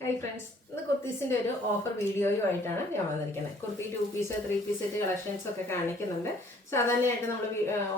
Hi friends, ഇന്ന് കുർത്തീസിൻ്റെ ഒരു offer വീഡിയോയുമായിട്ടാണ് ഞാൻ വന്നിരിക്കുന്നത്. Kurti 2 piece 3 piece set collections ഒക്കെ കാണിക്കുന്നുണ്ട്. സാധാരണയായിട്ട് നമ്മൾ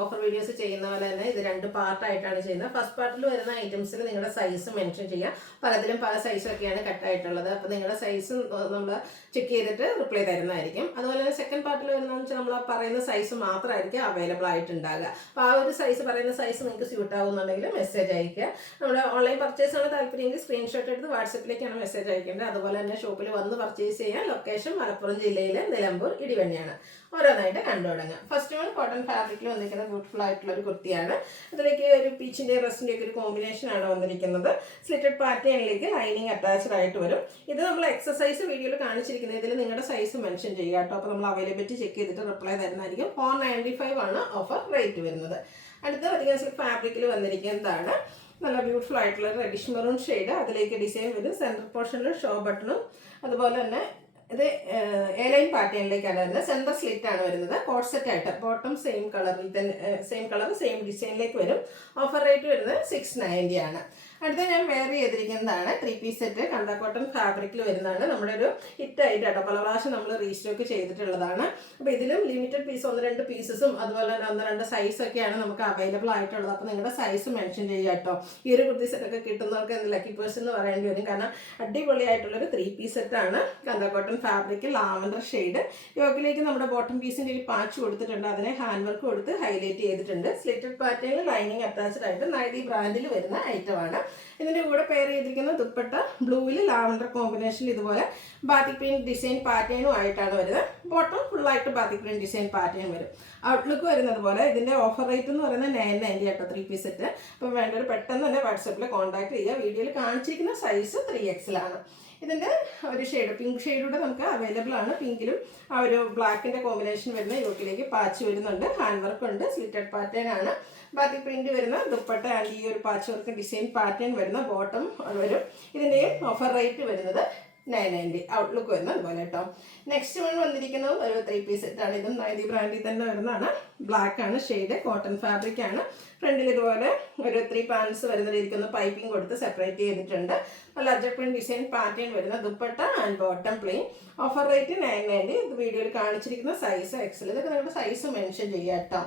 ഓഫർ വീഡിയോസ് ചെയ്യുന്ന പോലെ തന്നെ ഇത് 2 പാർട്ടായിട്ടാണ് ചെയ്യുന്നത്. ഫസ്റ്റ് പാർട്ടിൽ വരുന്ന ഐറ്റംസിൽ നിങ്ങളുടെ സൈസ് മെൻഷൻ ചെയ്യുക. പലതിലും പല സൈസൊക്കെയാണ് കട്ടായിട്ടുള്ളത്. അപ്പോൾ നിങ്ങളുടെ സൈസ് നമ്മൾ ചെക്ക് ചെയ്തിട്ട് റിപ്ലൈ തരുന്നതായിരിക്കും. അതുപോലെ തന്നെ സെക്കൻഡ് പാർട്ടിൽ വരുന്നതെന്ന് വെച്ചാൽ നമ്മൾ പറയുന്ന സൈസ് മാത്രമായിരിക്കും അവൈലബിൾ ആയിട്ടുണ്ടാകുക. അപ്പോൾ ആ ഒരു സൈസ് പറയുന്ന സൈസ് നിങ്ങൾക്ക് സ്യൂട്ട് ആവുന്നുണ്ടെങ്കിൽ മെസ്സേജ് അയക്കുക. നമ്മുടെ ഓൺലൈൻ പർച്ചേസ് ആണ് താല്പര്യമെങ്കിൽ സ്ക്രീൻഷോട്ട് എടുത്ത് വാട്സപ്പിലേക്കാണ് മെസ്സേജ് അയക്കേണ്ടത്. അതുപോലെ തന്നെ ഷോപ്പിൽ വന്ന് പർച്ചേസ് ചെയ്യാൻ ലൊക്കേഷൻ മലപ്പുറം ജില്ലയിലെ നിലമ്പൂർ ഇടിവണ്ണിയാണ്. ഓരോന്നായിട്ട് കണ്ടു തുടങ്ങാം. ഫസ്റ്റ് വൺ കോട്ടൺ ഫാബ്രിക്കിൽ വന്നിരിക്കുന്ന ബ്യൂട്ടിഫുൾ ആയിട്ടുള്ള ഒരു കുർത്തിയാണ്. അതിലേക്ക് ഒരു പീച്ചിൻ്റെ റസ്റ്റിൻ്റെ ഒക്കെ ഒരു കോമ്പിനേഷൻ ആണ് വന്നിരിക്കുന്നത്. സ്ലിറ്റഡ് പാറ്റേണിലേക്ക് ലൈനിങ് അറ്റാച്ച്ഡ് ആയിട്ട് വരും. ഇത് നമ്മൾ എക്സസൈസ് വീഡിയോയിൽ കാണിച്ചിരിക്കുന്നത്. ഇതിൽ നിങ്ങളുടെ സൈസ് മെൻഷൻ ചെയ്യുക കേട്ടോ. അപ്പോൾ നമ്മൾ അവൈലബിലിറ്റി ചെക്ക് ചെയ്തിട്ട് റിപ്ലൈ തരുന്നതായിരിക്കും. 495 ആണ് ഓഫർ റേറ്റ് വരുന്നത്. അടുത്ത അധികം സിൽക്ക് ഫാബ്രിക്കിൽ വന്നിരിക്കുന്നതാണ് നല്ല ബ്യൂട്ടിഫുൾ ആയിട്ടുള്ള റെഡിഷ് മെറൂൺ ഷെയ്ഡ്. അതിലേക്ക് ഡിസൈൻ വരും. സെൻറ്റർ പോർഷനിൽ ഷോ ബട്ടണും അതുപോലെ തന്നെ ഇത് എയർലൈൻ പാറ്റേണിലേക്കാണ് വരുന്നത്. സെൻറ്റർ സ്ലിറ്റ് ആണ് വരുന്നത്. കോട്ട് സെറ്റ് ആയിട്ട് ബോട്ടം സെയിം കളറിൽ തന്നെ സെയിം ഡിസൈനിലേക്ക് വരും. ഓഫർ റേറ്റ് വരുന്നത് 690 ആണ്. അടുത്ത ഞാൻ വെയർ ചെയ്തിരിക്കുന്നതാണ് 3 പീസ് സെറ്റ് കണ്ട കോട്ടൺ ഫാബ്രിക്കിൽ വരുന്നതാണ്. നമ്മുടെ ഒരു ഹിറ്റായിട്ട് കേട്ടോ. പല പ്രാവശ്യം നമ്മൾ റീസ്റ്റോക്ക് ചെയ്തിട്ടുള്ളതാണ്. അപ്പോൾ ഇതിലും ലിമിറ്റഡ് പീസ് 1-2 പീസസും അതുപോലെ തന്നെ 1-2 സൈസൊക്കെയാണ് നമുക്ക് അവൈലബിൾ ആയിട്ടുള്ളത്. അപ്പോൾ നിങ്ങളുടെ സൈസ് മെൻഷൻ ചെയ്യുക കേട്ടോ. ഈ ഒരു കുർത്തി സെറ്റൊക്കെ കിട്ടുന്നവർക്ക് ലക്കി പേഴ്സൺ എന്ന് പറയേണ്ടി വരും. കാരണം അടിപൊളിയായിട്ടുള്ളൊരു 3 പീസ് സെറ്റാണ്. കണ്ട കോട്ടൺ ഫാബ്രിക് ലാവൻഡർ ഷെയ്ഡ്. യോക്കിലേക്ക് നമ്മുടെ ബോട്ടം പീസിൻ്റെ ഒരു പാച്ച് കൊടുത്തിട്ടുണ്ട്. അതിനെ ഹാൻഡ് വർക്ക് കൊടുത്ത് ഹൈലൈറ്റ് ചെയ്തിട്ടുണ്ട്. സ്ലിറ്റഡ് പാറ്റേണിൽ ലൈനിങ് അറ്റാച്ച്ഡ് ആയിട്ട് നൈതി ബ്രാൻഡിൽ വരുന്ന ഐറ്റമാണ്. ഇതിൻ്റെ കൂടെ പെയർ ചെയ്തിരിക്കുന്ന ദുപ്പട്ട ബ്ലൂവിൽ ലാവൻഡർ കോമ്പിനേഷനിൽ ഇതുപോലെ ബാത്തിക് പ്രിന്റ് ഡിസൈൻ പാറ്റേണും ആയിട്ടാണ് വരുന്നത്. ബോട്ടം ഫുള്ളായിട്ട് ബാത്തിക് പ്രിന്റ് ഡിസൈൻ പാറ്റേൺ വരും. ഔട്ട്ലുക്ക് വരുന്നത് പോലെ. ഇതിൻ്റെ ഓഫർ റേറ്റ് എന്ന് പറയുന്നത് 990 കേട്ടോ 3 പീസ് സെറ്റ്. അപ്പോൾ വേണ്ടവർ പെട്ടെന്ന് തന്നെ വാട്സപ്പിൽ കോൺടാക്ട് ചെയ്യുക. വീഡിയോയിൽ കാണിച്ചിരിക്കുന്ന സൈസ് 3XL ആണ്. ഇതിൻ്റെ ഒരു ഷെയ്ഡ് പിങ്ക് ഷെയ്ഡൂടെ നമുക്ക് അവൈലബിൾ ആണ്. പിങ്കിലും ആ ഒരു ബ്ലാക്കിൻ്റെ കോമ്പിനേഷൻ വരുന്ന യോക്കിലേക്ക് പാച്ച് വരുന്നുണ്ട്. ഹാൻഡ് വർക്ക് ഉണ്ട്. സ്ലിറ്റഡ് പാറ്റേൺ ആണ്. ബാക്കി പ്രിന്റ് വരുന്ന ദുപ്പട്ട ആൻഡ് ഈ ഒരു പാച്ച് വർക്ക് ഡിസൈൻ പാറ്റേൺ വരുന്ന ബോട്ടം വരും. ഇതിൻ്റെയും ഓഫർ റേറ്റ് വരുന്നത് 990. ഔട്ട്ലുക്ക് വരുന്നത് അതുപോലെ കേട്ടോ. നെക്സ്റ്റ് വൺ വന്നിരിക്കുന്നത് ഒരു 3 പീസ് സെറ്റാണ്. ഇതും നൈതി ബ്രാൻഡിൽ തന്നെ വരുന്നതാണ്. ബ്ലാക്ക് ആണ് ഷെയ്ഡ്. കോട്ടൺ ഫാബ്രിക് ആണ്. ഫ്രണ്ടിൽ ഇതുപോലെ ഒരു 3 പാൻസ് വരുന്ന രീതിക്ക് ഒന്ന് പൈപ്പിംഗ് കൊടുത്ത് സെപ്പറേറ്റ് ചെയ്തിട്ടുണ്ട്. നല്ല അഡ്ജസ്റ്റ്മെന്റ് ഡിസൈൻ പാറ്റേൺ വരുന്ന dupatta and bottom plain. Offer rate 990. ഇത് വീഡിയോയിൽ കാണിച്ചിരിക്കുന്ന സൈസ് XL. ഇതൊക്കെ നിങ്ങളുടെ സൈസ് മെൻഷൻ ചെയ്യുക കേട്ടോ.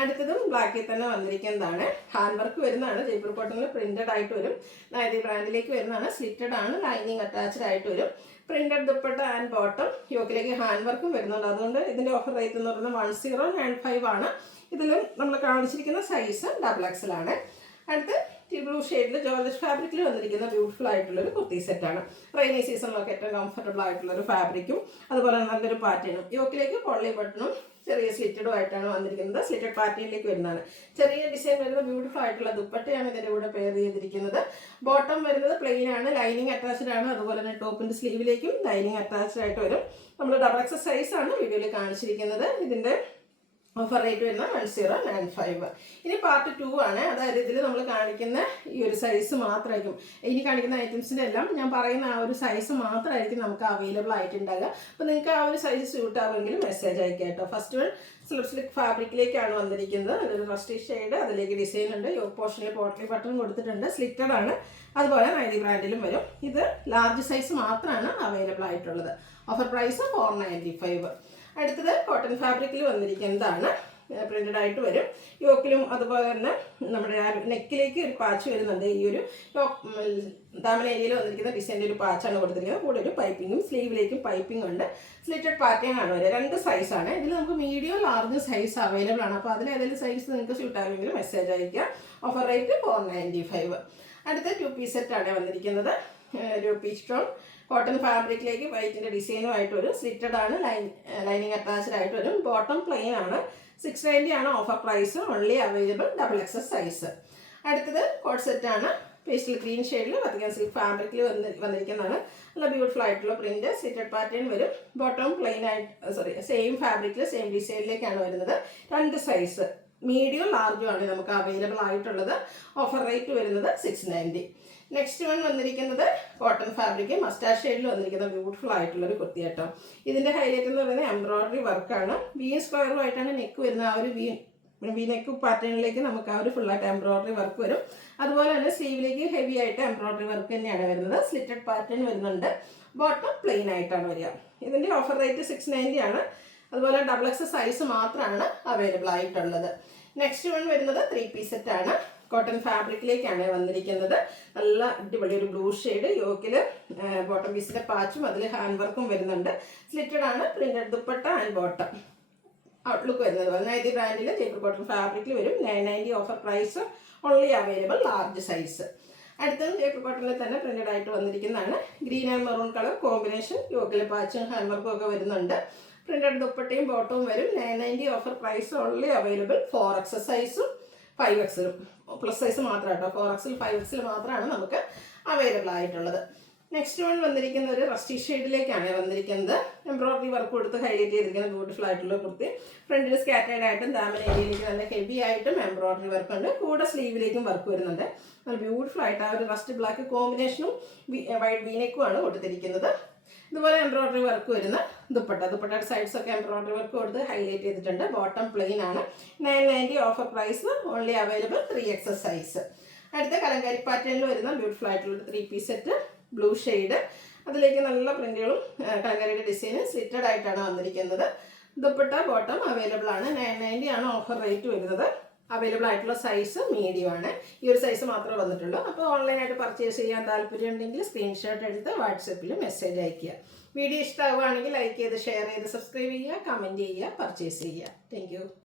അടുത്തതും ബ്ലാക്കിൽ തന്നെ വന്നിരിക്കുന്നതാണ്. ഹാൻഡ് വർക്ക് വരുന്നതാണ്. ജയ്പൂർ കോട്ടണിൽ പ്രിന്റഡ് ആയിട്ട് വരും. നൈതി ബ്രാൻഡിലേക്ക് വരുന്നതാണ്. സ്ലിറ്റഡ് ആണ്. ലൈനിങ് അറ്റാച്ച്ഡ് ആയിട്ട് വരും. പ്രിന്റഡ് ദുപ്പട്ട ആൻഡ് ബോട്ടം യോക്കിലേക്ക് ഹാൻഡ് വർക്കും വരുന്നുണ്ട്. അതുകൊണ്ട് ഇതിൻ്റെ ഓഫർ റേറ്റ് എന്ന് പറയുന്നത് 1095 ആണ്. ഇതിലും നമ്മൾ കാണിച്ചിരിക്കുന്ന സൈസ് XXL ആണ്. അടുത്ത് ബ്ലൂ ഷെയ്ഡിൽ ജോർജറ്റ് ഫാബ്രിക്കിൽ വന്നിരിക്കുന്ന ബ്യൂട്ടിഫുൾ ആയിട്ടുള്ളൊരു കുർത്തി സെറ്റാണ്. റെയിനി സീസണിലൊക്കെ ഏറ്റവും കംഫർട്ടബിൾ ആയിട്ടുള്ളൊരു ഫാബ്രിക്കും അതുപോലെ നല്ലൊരു പാറ്റേണും. യോക്കിലേക്ക് പൊള്ളി ബട്ടണും ചെറിയ സ്ലിറ്റഡും ആയിട്ടാണ് വന്നിരിക്കുന്നത്. സ്ലിറ്റഡ് പാറ്റേണിലേക്ക് വരുന്നതാണ്. ചെറിയ ഡിസൈൻ വരുന്ന ബ്യൂട്ടിഫുൾ ആയിട്ടുള്ള ദുപ്പട്ടയാണ് ഇതിൻ്റെ കൂടെ പെയർ ചെയ്തിരിക്കുന്നത്. ബോട്ടം വരുന്നത് പ്ലെയിൻ ആണ്. ലൈനിങ് അറ്റാച്ച്ഡ് ആണ്. അതുപോലെ തന്നെ ടോപ്പിൻ്റെ സ്ലീവിലേക്കും ലൈനിങ് അറ്റാച്ച്ഡ് ആയിട്ട് വരും. നമ്മൾ XXL സൈസാണ് വീഡിയോയിൽ കാണിച്ചിരിക്കുന്നത്. ഇതിൻ്റെ ഓഫർ റേറ്റ് വരുന്നത് 1095. ഇനി പാർട്ട് 2 ആണ്. അതായത് ഇതിൽ നമ്മൾ കാണിക്കുന്ന ഈ ഒരു സൈസ് മാത്രമായിരിക്കും. ഇനി കാണിക്കുന്ന ഐറ്റംസിൻ്റെ എല്ലാം ഞാൻ പറയുന്ന ആ ഒരു സൈസ് മാത്രമായിരിക്കും നമുക്ക് അവൈലബിൾ ആയിട്ടുണ്ടാകുക. അപ്പോൾ നിങ്ങൾക്ക് ആ ഒരു സൈസ് സ്യൂട്ട് ആവുമെങ്കിൽ മെസ്സേജ് അയക്കാം കേട്ടോ. ഫസ്റ്റ് വൺ സിൽക്ക് ഫാബ്രിക്കിലേക്കാണ് വന്നിരിക്കുന്നത്. അതൊരു റസ്റ്റി ഷെയ്ഡ്. അതിലേക്ക് ഡിസൈൻ ഉണ്ട്. യോക്ക് പോർഷനിൽ പോട്ട്ലി ബട്ടൺ കൊടുത്തിട്ടുണ്ട്. സ്ലിറ്റഡ് ആണ്. അതുപോലെ നൈതി ബ്രാൻഡിലും വരും. ഇത് ലാർജ് സൈസ് മാത്രമാണ് അവൈലബിൾ ആയിട്ടുള്ളത്. Offer price 495. അടുത്തത് കോട്ടൺ ഫാബ്രിക്കിൽ വന്നിരിക്കുന്നതാണ്. പ്രിന്റഡ് ആയിട്ട് വരും. യോക്കിലും അതുപോലെ തന്നെ നമ്മുടെ നെക്കിലേക്ക് ഒരു പാച്ച് വരുന്നുണ്ട്. ഈ ഒരു ദാമൻ ഏരിയയിൽ വന്നിരിക്കുന്ന ഡിസൈൻ്റെ ഒരു പാച്ചാണ് കൊടുത്തിരിക്കുന്നത്. കൂടെ ഒരു പൈപ്പിങ്ങും സ്ലീവിലേക്കും പൈപ്പിംഗ് ഉണ്ട്. സ്ലിറ്റഡ് പാറ്റേൺ ആണ് വരിക. 2 സൈസാണ്. ഇതിൽ നമുക്ക് മീഡിയം ലാർജ് സൈസ് അവൈലബിൾ ആണ്. അപ്പോൾ അതിലേതെങ്കിലും സൈസ് നിങ്ങൾക്ക് സ്യൂട്ട് ആവുമെങ്കിൽ മെസ്സേജ് അയക്കുക. Offer rate 495. അടുത്ത 2 പീസ് സെറ്റാണ് വന്നിരിക്കുന്നത്. ഒരു പീച്ച് ടോൺ കോട്ടൺ ഫാബ്രിക്കിലേക്ക് വൈറ്റിൻ്റെ ഡിസൈനുമായിട്ട് വരും. സ്ലിറ്റഡ് ആണ്. ലൈനിങ് അറ്റാച്ച്ഡ് ആയിട്ട് വരും. ബോട്ടം പ്ലെയിൻ ആണ്. 690 ആണ് offer price. Only available XXL size. അടുത്തത് കോട്ട് സെറ്റാണ്. പേസ്റ്റൽ ഗ്രീൻ ഷെയ്ഡിൽ അധികം സിൽക്ക് ഫാബ്രിക്കിൽ വന്നിരിക്കുന്നതാണ്. നല്ല ബ്യൂട്ടിഫുൾ ആയിട്ടുള്ള പ്രിന്റ്. സ്ലിറ്റഡ് പാറ്റേൺ വരും. ബോട്ടം പ്ലെയിൻ ആയിട്ട് സെയിം ഫാബ്രിക്കിൽ സെയിം ഡിസൈനിലേക്കാണ് വരുന്നത്. 2 സൈസ് മീഡിയം ലാർജും ആണ് നമുക്ക് അവൈലബിൾ ആയിട്ടുള്ളത്. ഓഫർ റേറ്റ് വരുന്നത് 690. നെക്സ്റ്റ് വൺ വന്നിരിക്കുന്നത് കോട്ടൺ ഫാബ്രിക് മസ്റ്റാർഡ് ഷെയ്ഡിൽ വന്നിരിക്കുന്ന ബ്യൂട്ടിഫുൾ ആയിട്ടുള്ളൊരു കുർത്തി കേട്ടോ. ഇതിൻ്റെ ഹൈലൈറ്റ് എന്ന് പറയുന്നത് എംബ്രോയിഡറി വർക്കാണ്. വി സ്ക്വയറുമായിട്ടാണ് നെക്ക് വരുന്നത്. ആ ഒരു പിന്നെ വീനെക്ക് പാറ്റേണിലേക്ക് നമുക്ക് ആ ഒരു ഫുള്ളായിട്ട് എംബ്രോയിഡറി വർക്ക് വരും. അതുപോലെ തന്നെ സ്ലീവിലേക്ക് ഹെവി ആയിട്ട് എംബ്രോയിഡറി വർക്ക് തന്നെയാണ് വരുന്നത്. സ്ലിറ്റഡ് പാറ്റേൺ വരുന്നുണ്ട്. ബോട്ടം പ്ലെയിൻ ആയിട്ടാണ് വരിക. ഇതിൻ്റെ ഓഫർ റേറ്റ് 690 ആണ്. അതുപോലെ XXL സൈസ് മാത്രമാണ് അവൈലബിൾ ആയിട്ടുള്ളത്. നെക്സ്റ്റ് വൺ വരുന്നത് 3 പീസ് സെറ്റ് ആണ്. കോട്ടൺ ഫാബ്രിക്കിലേക്കാണ് വന്നിരിക്കുന്നത്. നല്ല അടിപൊളി ഒരു ബ്ലൂ ഷെയ്ഡ് യോക്കിൽ ബോട്ടം പീസിൻ്റെ പാച്ചും അതിൽ ഹാൻഡ് വർക്കും വരുന്നുണ്ട്. സ്ലിറ്റഡ് ആണ്. Printed dupatta and bottom outlook വരുന്നത്. 190 ബ്രാൻഡിൽ ജയ്പൂർ കോട്ടൺ ഫാബ്രിക്കിൽ വരും. 990 offer price. Only available large size. അടുത്തത് ജയ്പൂർ കോട്ടണിൽ തന്നെ പ്രിന്റഡ് ആയിട്ട് വന്നിരിക്കുന്നതാണ്. Green and maroon colour combination യോക്കിൽ പാച്ചും ഹാൻഡ് വർക്കും ഒക്കെ വരുന്നുണ്ട്. പ്രിന്റഡ് ദുപ്പട്ടയും ബോട്ടവും വരും. 990 offer price. Only available 4XL സൈസും 5XL പ്ലസ് സൈസ് മാത്രം കേട്ടോ. 4XL 5XL മാത്രമാണ് നമുക്ക് അവൈലബിൾ ആയിട്ടുള്ളത്. നെക്സ്റ്റ് വൺ വന്നിരിക്കുന്ന ഒരു റസ്റ്റി ഷെയ്ഡിലേക്കാണ് വന്നിരിക്കുന്നത്. എംബ്രോയിഡറി വർക്ക് കൊടുത്ത് ഹൈലൈറ്റ് ചെയ്തിരിക്കുന്ന ബ്യൂട്ടിഫുൾ ആയിട്ടുള്ള കുർത്തി. ഫ്രണ്ടിൽ സ്കാറ്റേഡ് ആയിട്ടും ദാമൻ ഏരിയയിലേക്ക് നല്ല ഹെവി ആയിട്ടും എംബ്രോയിഡറി വർക്ക് ഉണ്ട്. കൂടെ സ്ലീവിലേക്കും വർക്ക് വരുന്നുണ്ട്. നല്ല ബ്യൂട്ടിഫുൾ ആയിട്ട് ആ ഒരു റസ്റ്റ് ബ്ലാക്ക് കോമ്പിനേഷനും വൈറ്റ് വീനെക്കുമാണ് കൊടുത്തിരിക്കുന്നത്. ഇതുപോലെ എംബ്രോയിഡറി വർക്ക് വരുന്ന ദുപ്പട്ടയുടെ സൈഡ്സ് ഒക്കെ എംബ്രോയിഡറി വർക്ക് കൊടുത്ത് ഹൈലൈറ്റ് ചെയ്തിട്ടുണ്ട്. ബോട്ടം പ്ലെയിൻ ആണ്. 990 offer price. Only available 3XL size. അടുത്ത കലങ്കാരി പാറ്റേണിൽ വരുന്ന ബ്യൂട്ടിഫുൾ ആയിട്ടുള്ള 3 പീസ് സെറ്റ് ബ്ലൂ ഷെയ്ഡ്. അതിലേക്ക് നല്ല പ്രിന്റുകളും കലങ്കാരിയുടെ ഡിസൈനും സ്ലിറ്റഡ് ആയിട്ടാണ് വന്നിരിക്കുന്നത്. ദുപ്പട്ട ബോട്ടം അവൈലബിൾ ആണ്. 990 ആണ് ഓഫർ റേറ്റ് വരുന്നത്. അവൈലബിൾ ആയിട്ടുള്ള സൈസ് മീഡിയം ആണ്. ഈ ഒരു സൈസ് മാത്രമേ വന്നിട്ടുള്ളൂ. അപ്പോൾ ഓൺലൈനായിട്ട് പർച്ചേസ് ചെയ്യാൻ താല്പര്യം ഉണ്ടെങ്കിൽ സ്ക്രീൻഷോട്ട് എടുത്ത് വാട്സപ്പിൽ മെസ്സേജ് അയയ്ക്കുക. വീഡിയോ ഇഷ്ടമാവുകയാണെങ്കിൽ ലൈക്ക് ചെയ്ത് ഷെയർ ചെയ്ത് സബ്സ്ക്രൈബ് ചെയ്യുക, കമൻറ്റ് ചെയ്യുക, പർച്ചേസ് ചെയ്യുക. താങ്ക്